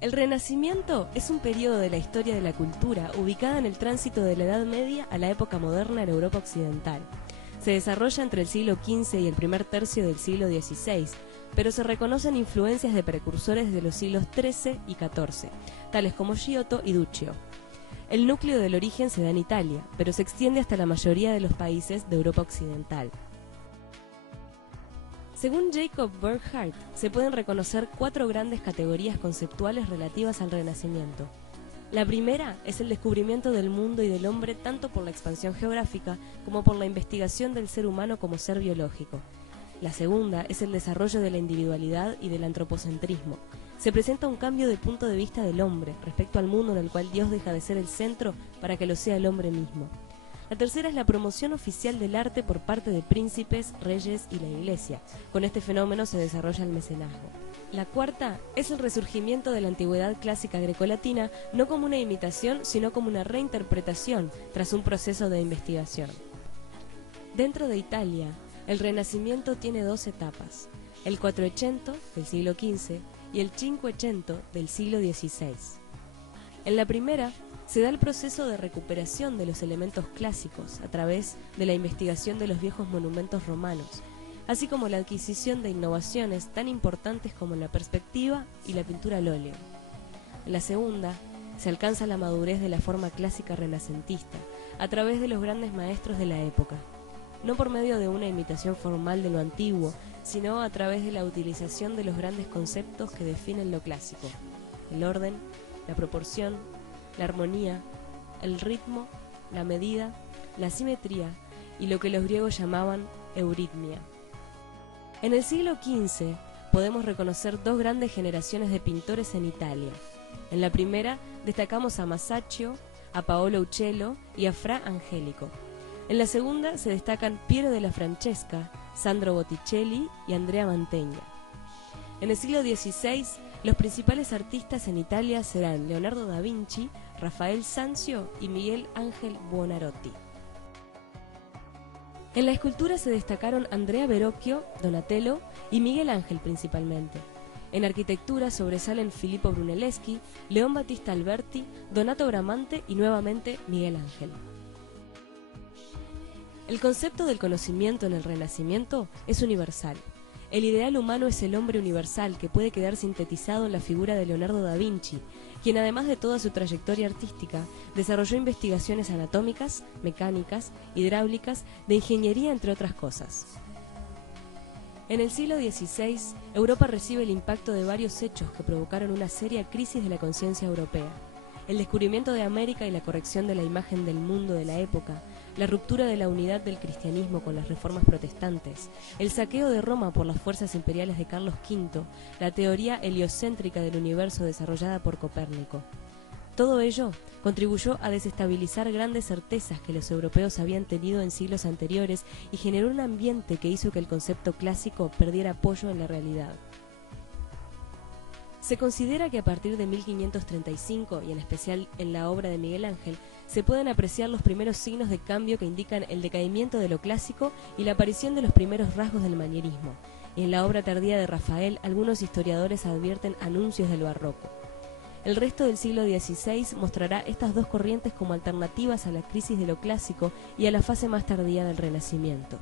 El Renacimiento es un periodo de la historia de la cultura ubicada en el tránsito de la Edad Media a la época moderna en Europa Occidental. Se desarrolla entre el siglo XV y el primer tercio del siglo XVI, pero se reconocen influencias de precursores de los siglos XIII y XIV, tales como Giotto y Duccio. El núcleo del origen se da en Italia, pero se extiende hasta la mayoría de los países de Europa Occidental. Según Jacob Burckhardt, se pueden reconocer 4 grandes categorías conceptuales relativas al Renacimiento. La primera es el descubrimiento del mundo y del hombre tanto por la expansión geográfica como por la investigación del ser humano como ser biológico. La segunda es el desarrollo de la individualidad y del antropocentrismo. Se presenta un cambio de punto de vista del hombre respecto al mundo en el cual Dios deja de ser el centro para que lo sea el hombre mismo. La tercera es la promoción oficial del arte por parte de príncipes, reyes y la Iglesia. Con este fenómeno se desarrolla el mecenazgo. La cuarta es el resurgimiento de la antigüedad clásica grecolatina, no como una imitación, sino como una reinterpretación tras un proceso de investigación. Dentro de Italia, el Renacimiento tiene 2 etapas: el Quattrocento del siglo XV y el Cinquecento del siglo XVI. En la primera, se da el proceso de recuperación de los elementos clásicos a través de la investigación de los viejos monumentos romanos, así como la adquisición de innovaciones tan importantes como la perspectiva y la pintura al óleo. En la segunda, se alcanza la madurez de la forma clásica renacentista a través de los grandes maestros de la época, no por medio de una imitación formal de lo antiguo, sino a través de la utilización de los grandes conceptos que definen lo clásico: el orden, la proporción, la armonía, el ritmo, la medida, la simetría y lo que los griegos llamaban euritmia. En el siglo XV podemos reconocer 2 grandes generaciones de pintores en Italia. En la primera destacamos a Masaccio, a Paolo Uccello y a Fra Angelico. En la segunda se destacan Piero della Francesca, Sandro Botticelli y Andrea Mantegna. En el siglo XVI, los principales artistas en Italia serán Leonardo da Vinci, Rafael Sanzio y Miguel Ángel Buonarroti. En la escultura se destacaron Andrea Verrocchio, Donatello y Miguel Ángel principalmente. En arquitectura sobresalen Filippo Brunelleschi, León Battista Alberti, Donato Bramante y nuevamente Miguel Ángel. El concepto del conocimiento en el Renacimiento es universal. El ideal humano es el hombre universal que puede quedar sintetizado en la figura de Leonardo da Vinci, quien además de toda su trayectoria artística, desarrolló investigaciones anatómicas, mecánicas, hidráulicas, de ingeniería, entre otras cosas. En el siglo XVI, Europa recibe el impacto de varios hechos que provocaron una seria crisis de la conciencia europea: el descubrimiento de América y la corrección de la imagen del mundo de la época, la ruptura de la unidad del cristianismo con las reformas protestantes, el saqueo de Roma por las fuerzas imperiales de Carlos V, la teoría heliocéntrica del universo desarrollada por Copérnico. Todo ello contribuyó a desestabilizar grandes certezas que los europeos habían tenido en siglos anteriores y generó un ambiente que hizo que el concepto clásico perdiera apoyo en la realidad. Se considera que a partir de 1535, y en especial en la obra de Miguel Ángel, se pueden apreciar los primeros signos de cambio que indican el decaimiento de lo clásico y la aparición de los primeros rasgos del manierismo. Y en la obra tardía de Rafael, algunos historiadores advierten anuncios del barroco. El resto del siglo XVI mostrará estas 2 corrientes como alternativas a la crisis de lo clásico y a la fase más tardía del Renacimiento.